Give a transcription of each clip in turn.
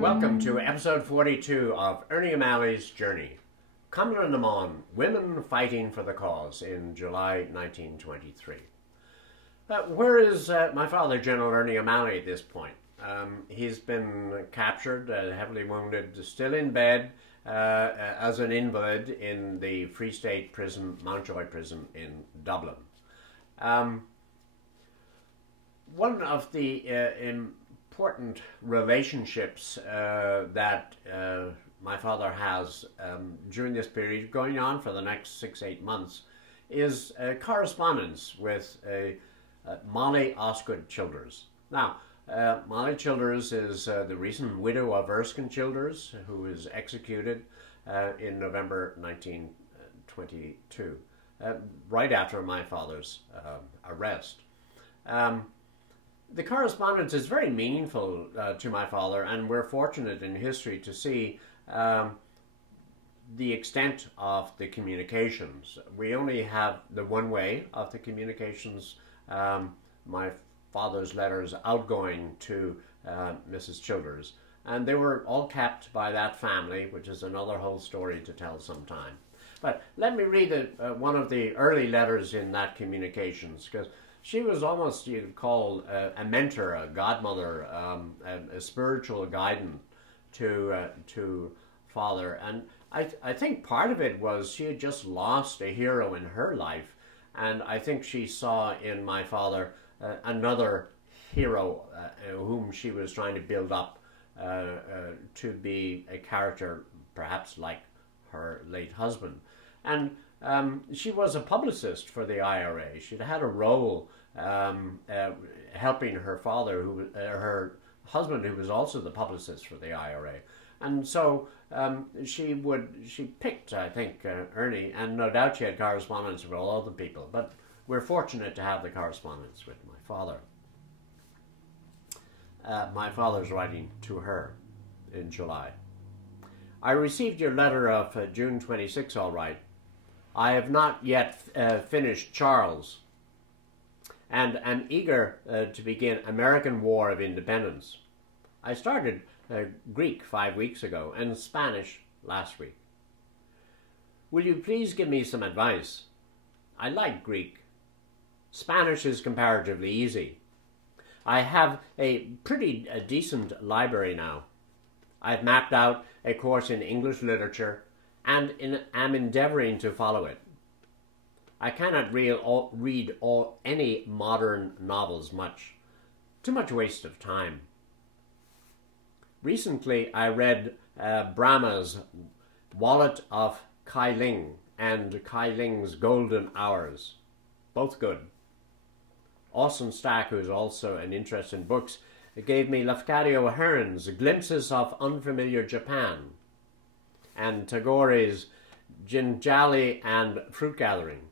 Welcome to episode 42 of Ernie O'Malley's Journey. Cumann, Women Fighting for the Cause in July 1923. Where is my father, General Ernie O'Malley, at this point? He's been captured, heavily wounded, still in bed as an invalid in the Free State prison, Mountjoy prison in Dublin. One of the important relationships that my father has during this period, going on for the next 6-8 months, is correspondence with Molly Osgood Childers. Now, Molly Childers is the recent widow of Erskine Childers, who was executed in November 1922, right after my father's arrest. The correspondence is very meaningful to my father, and we're fortunate in history to see the extent of the communications. We only have the one way of the communications, my father's letters outgoing to Mrs. Childers, and they were all kept by that family, which is another whole story to tell sometime. But let me read one of the early letters in that communications, because she was almost, you could call, a mentor, a godmother, a spiritual guidance to father. And I think part of it was she had just lost a hero in her life, and I think she saw in my father another hero whom she was trying to build up to be a character perhaps like her late husband. And she was a publicist for the IRA. She'd had a role helping her father, her husband, who was also the publicist for the IRA. And so she picked, I think, Ernie, and no doubt she had correspondence with all other people, but we're fortunate to have the correspondence with my father. My father's writing to her in July. I received your letter of June 26, all right. I have not yet finished Charles, and am eager to begin American War of Independence. I started Greek 5 weeks ago and Spanish last week. Will you please give me some advice? I like Greek. Spanish is comparatively easy. I have a pretty decent library now. I've mapped out a course in English literature and am endeavoring to follow it. I cannot read any modern novels much. Too much waste of time. Recently I read Brahma's Wallet of Kai Ling and Kai Ling's Golden Hours. Both good. Austin Stack, who is also an interest in books, gave me Lafcadio Hearn's Glimpses of Unfamiliar Japan and Tagore's Ginjali and Fruit Gathering.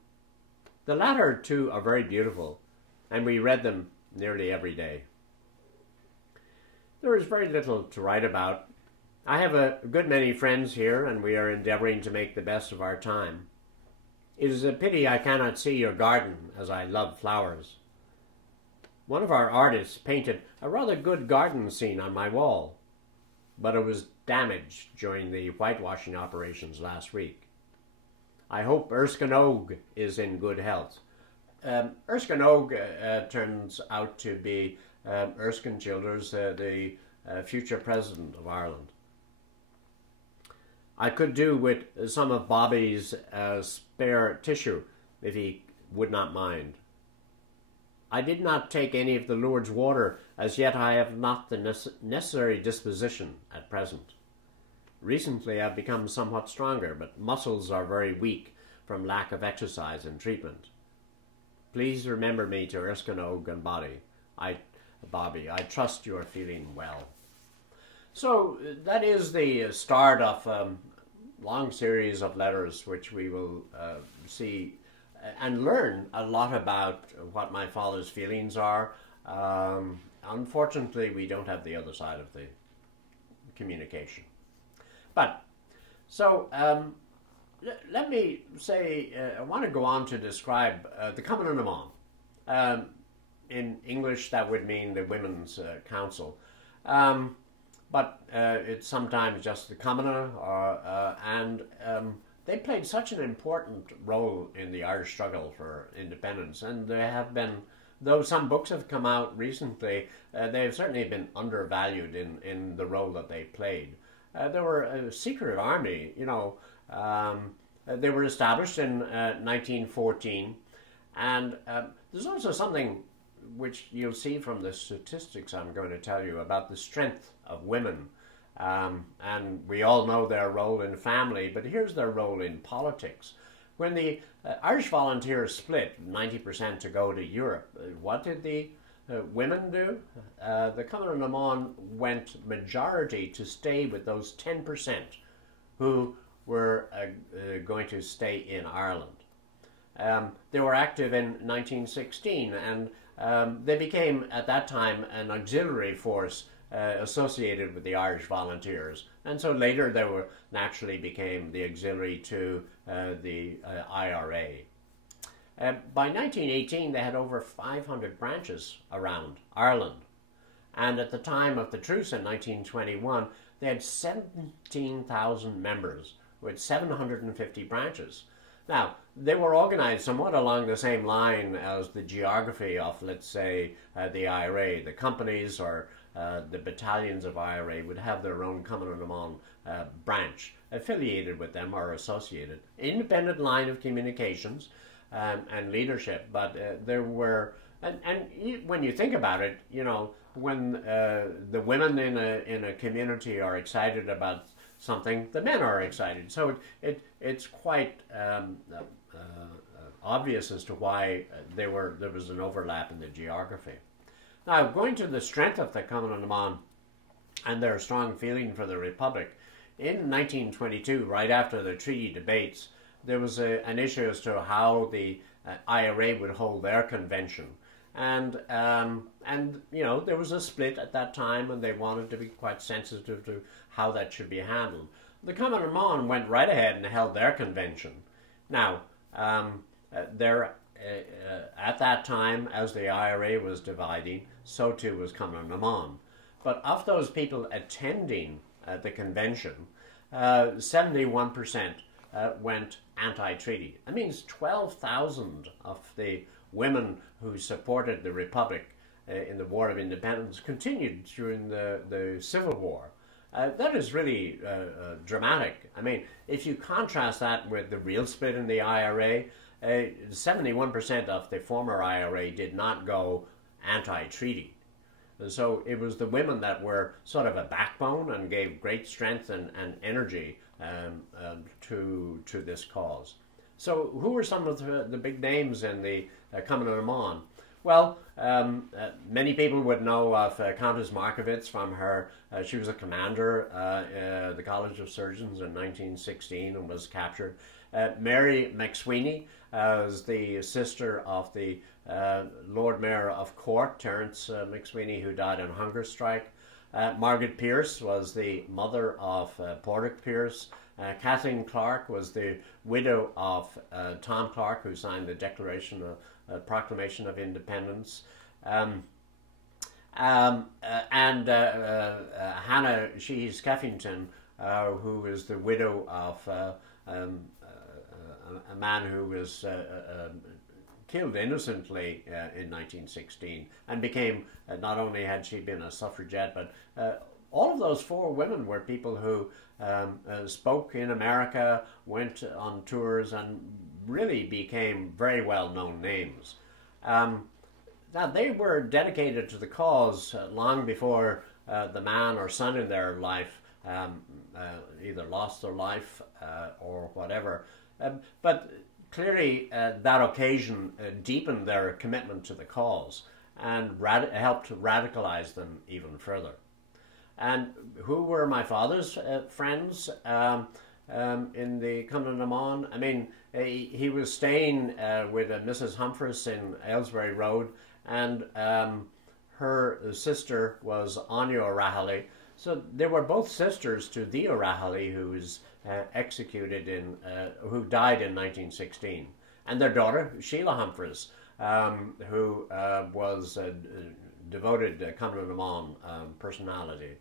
The latter two are very beautiful, and we read them nearly every day. There is very little to write about. I have a good many friends here, and we are endeavoring to make the best of our time. It is a pity I cannot see your garden, as I love flowers. One of our artists painted a rather good garden scene on my wall, but it was damaged during the whitewashing operations last week. I hope Erskine Og is in good health. Erskine Og turns out to be Erskine Childers, the future president of Ireland. I could do with some of Bobby's spare tissue, if he would not mind. I did not take any of the Lourdes water, as yet I have not the necessary disposition at present. Recently I've become somewhat stronger, but muscles are very weak from lack of exercise and treatment. Please remember me to Erskine Og and Bobby. I trust you are feeling well. So that is the start of a long series of letters which we will see and learn a lot about what my father's feelings are. Unfortunately, we don't have the other side of the communication. But, so let me say, I want to go on to describe the Cumann. In English, that would mean the Women's Council. But it's sometimes just the Cumann, and they played such an important role in the Irish struggle for independence, and there have been, though some books have come out recently, they've certainly been undervalued in the role that they played. They were a secret army, you know. They were established in 1914, and there's also something which you'll see from the statistics I'm going to tell you about the strength of women. And we all know their role in family, but here's their role in politics. When the Irish Volunteers split, 90% to go to Europe, what did the women do? The Cumann went majority to stay with those 10% who were going to stay in Ireland. They were active in 1916, and they became, at that time, an auxiliary force associated with the Irish Volunteers. And so later they were naturally became the auxiliary to the IRA. By 1918, they had over 500 branches around Ireland. And at the time of the truce in 1921, they had 17,000 members with 750 branches. Now, they were organized somewhat along the same line as the geography of, let's say, the IRA. The companies or the battalions of IRA would have their own Cumann branch affiliated with them or associated. Independent line of communications and leadership, but there were, and when you think about it, you know, when the women in a community are excited about something, the men are excited. So it's quite obvious as to why there was an overlap in the geography. Now, going to the strength of the Cumann and their strong feeling for the Republic, in 1922, right after the treaty debates, there was an issue as to how the IRA would hold their convention. And you know, there was a split at that time, and they wanted to be quite sensitive to how that should be handled. The Cumann went right ahead and held their convention. Now, at that time, as the IRA was dividing, so too was Cumann. But of those people attending the convention, 71% went anti-treaty. That means 12,000 of the women who supported the Republic in the War of Independence continued during the Civil War. That is really dramatic. I mean, if you contrast that with the real split in the IRA, 71% of the former IRA did not go anti-treaty. So it was the women that were sort of a backbone and gave great strength and energy to this cause. So who were some of the big names in the Cumann? Well, many people would know of Countess Markievicz from her. She was a commander at the College of Surgeons in 1916 and was captured. Mary McSweeney was the sister of the Lord Mayor of Cork, Terence McSweeney, who died on hunger strike. Margaret Pearse was the mother of Porrick Pearse. Kathleen Clark was the widow of Tom Clark, who signed the Declaration of Proclamation of Independence. And Hannah Sheehy Skeffington, who is the widow of a man who was killed innocently in 1916 and became, not only had she been a suffragette, but all of those four women were people who spoke in America, went on tours, and really became very well-known names. Now, they were dedicated to the cause long before the man or son in their life either lost their life or whatever. But clearly that occasion deepened their commitment to the cause and helped to radicalize them even further. And who were my father's friends in the Cumann Amon? I mean, he was staying with Mrs. Humphreys in Aylesbury Road, and her sister was Anya O'Rahilly. So they were both sisters to the O'Rahilly, who was who died in 1916, and their daughter Sheila Humphreys, who was a devoted Cumann Amon personality.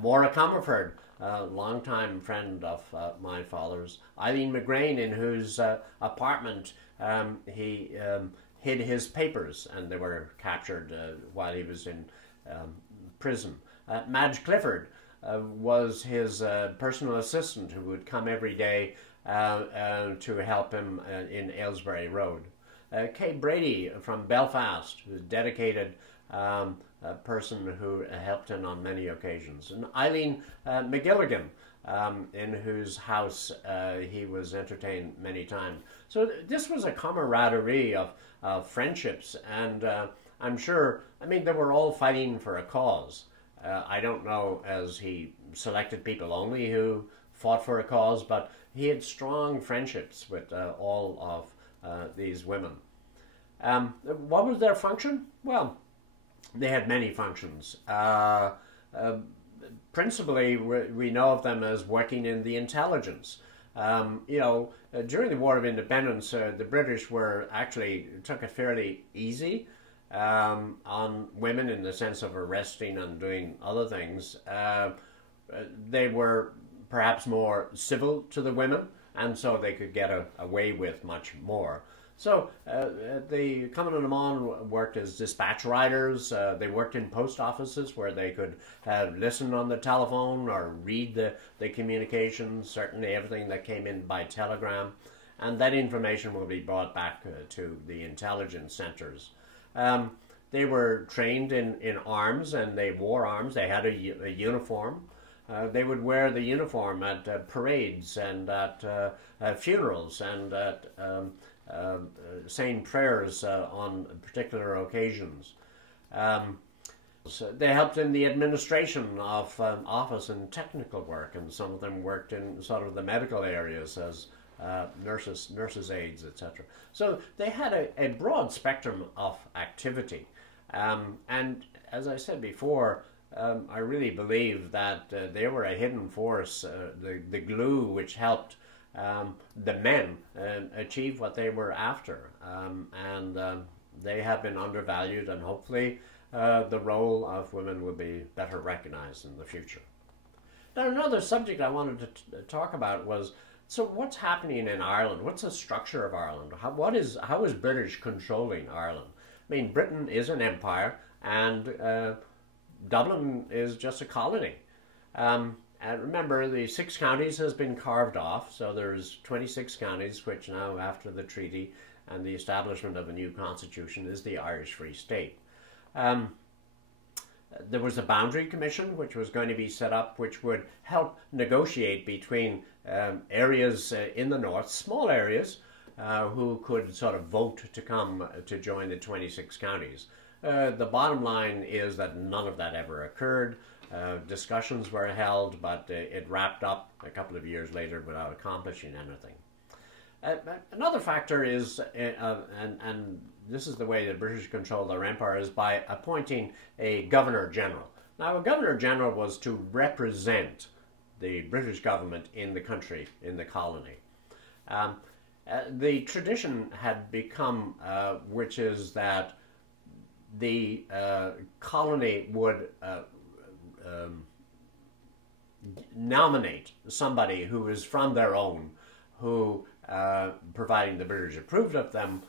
Maura Comerford, a longtime friend of my father's. Eileen McGrain, in whose apartment he hid his papers, and they were captured while he was in prison. Madge Clifford was his personal assistant, who would come every day to help him in Aylesbury Road. Kay Brady from Belfast, who was dedicated a person who helped him on many occasions. And Eileen McGilligan, in whose house he was entertained many times. So this was a camaraderie of friendships, and I'm sure, I mean, they were all fighting for a cause. I don't know as he selected people only who fought for a cause, but he had strong friendships with all of these women. What was their function? Well, they had many functions. Principally, we know of them as working in the intelligence. During the War of Independence, the British took it fairly easy on women in the sense of arresting and doing other things. They were perhaps more civil to the women, and so they could get away with much more. So the Cumann Amon worked as dispatch riders. They worked in post offices where they could listen on the telephone or read the communications, certainly everything that came in by telegram, and that information will be brought back to the intelligence centers. They were trained in arms, and they wore arms. They had a uniform. They would wear the uniform at parades and at funerals and at saying prayers on particular occasions. So they helped in the administration of office and technical work, and some of them worked in sort of the medical areas as nurses' aides, etc. So they had a broad spectrum of activity. And as I said before, I really believe that they were a hidden force, the glue which helped the men achieve what they were after. And they have been undervalued, and hopefully the role of women will be better recognized in the future. Now, another subject I wanted to talk about was, so what's happening in Ireland? What's the structure of Ireland? How is British controlling Ireland? I mean, Britain is an empire, and Dublin is just a colony. And remember, the 6 counties has been carved off, so there's 26 counties, which now, after the treaty and the establishment of a new constitution, is the Irish Free State. There was a boundary commission which was going to be set up, which would help negotiate between areas in the north, small areas, who could sort of vote to come to join the 26 counties. The bottom line is that none of that ever occurred. Discussions were held, but it wrapped up a couple of years later without accomplishing anything. Another factor is, and this is the way the British controlled their empire, is by appointing a Governor-General. Now, a Governor-General was to represent the British government in the country, in the colony. The tradition had become, which is that the colony would nominate somebody who is from their own, who, providing the British approved of them,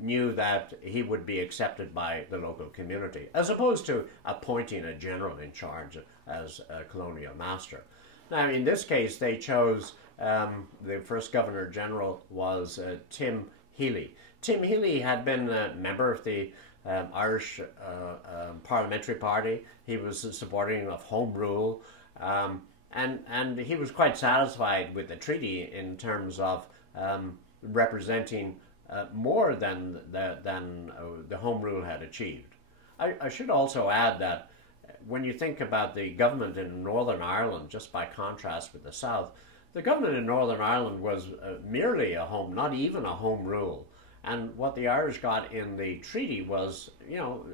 knew that he would be accepted by the local community, as opposed to appointing a general in charge as a colonial master. Now, in this case, they chose, the first Governor-General was Tim Healy. Tim Healy had been a member of the Irish Parliamentary Party. He was supporting of Home Rule, and he was quite satisfied with the treaty in terms of representing more than the Home Rule had achieved. I should also add that when you think about the government in Northern Ireland, just by contrast with the South, the government in Northern Ireland was merely a home, not even a home rule. And what the Irish got in the treaty was,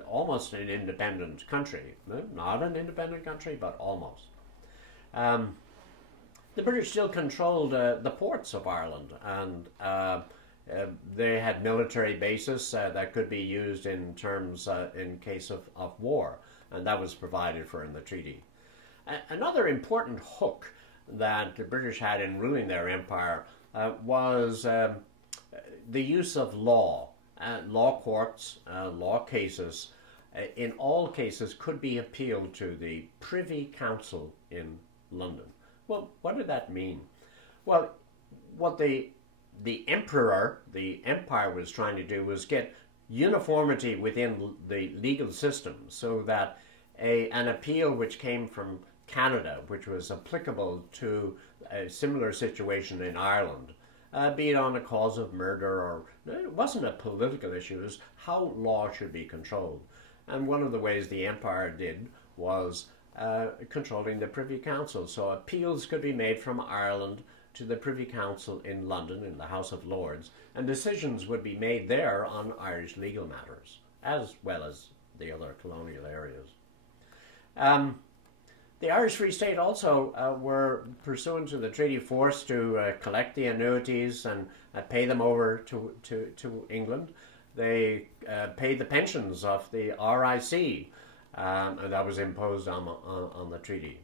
almost an independent country. Not an independent country, but almost. The British still controlled the ports of Ireland, and they had military bases that could be used in terms in case of war, and that was provided for in the treaty. Another important hook that the British had in ruling their empire was the use of law. Law courts, law cases, in all cases could be appealed to the Privy Council in London. Well, what did that mean? Well, what the emperor, the empire, was trying to do was get uniformity within the legal system, so that an appeal which came from Canada, which was applicable to a similar situation in Ireland, be it on a cause of murder, or it wasn't a political issue, it was how law should be controlled. And one of the ways the empire did was controlling the Privy Council. So appeals could be made from Ireland to the Privy Council in London, in the House of Lords, and decisions would be made there on Irish legal matters, as well as the other colonial areas. The Irish Free State also were, pursuant to the treaty, forced to collect the annuities and pay them over to England. They paid the pensions of the RIC, and that was imposed on the treaty.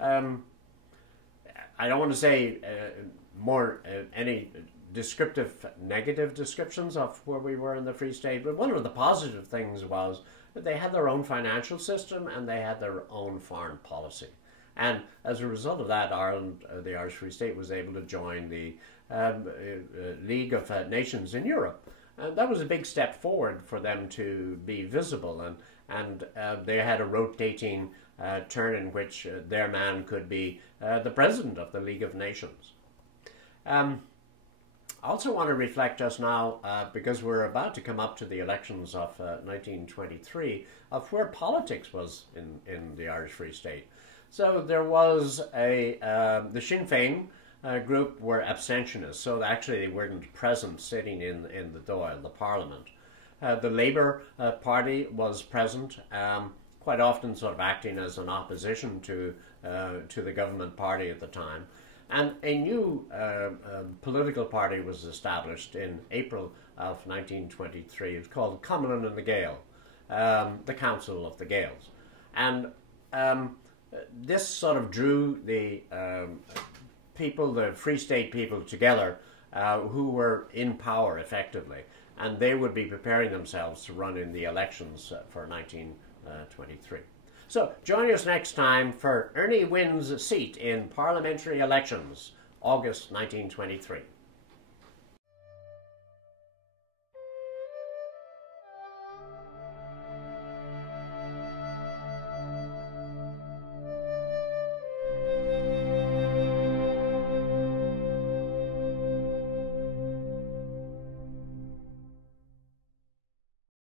I don't want to say any descriptive negative descriptions of where we were in the Free State, but one of the positive things was that they had their own financial system and they had their own foreign policy. And as a result of that, Ireland, the Irish Free State, was able to join the League of Nations in Europe. And that was a big step forward for them to be visible, and they had a rotating turn in which their man could be the president of the League of Nations. I also want to reflect just now, because we're about to come up to the elections of 1923, of where politics was in the Irish Free State. So there was the Sinn Féin group were abstentionists, so actually they weren't present sitting in the Dáil, the Parliament. The Labour Party was present, quite often sort of acting as an opposition to the government party at the time. And a new political party was established in April of 1923. It was called Cumann and the Gael, the Council of the Gaels. And this sort of drew the people, the Free State people, together who were in power effectively. And they would be preparing themselves to run in the elections for 1923. So join us next time for Ernie Wynn's seat in parliamentary elections, August 1923.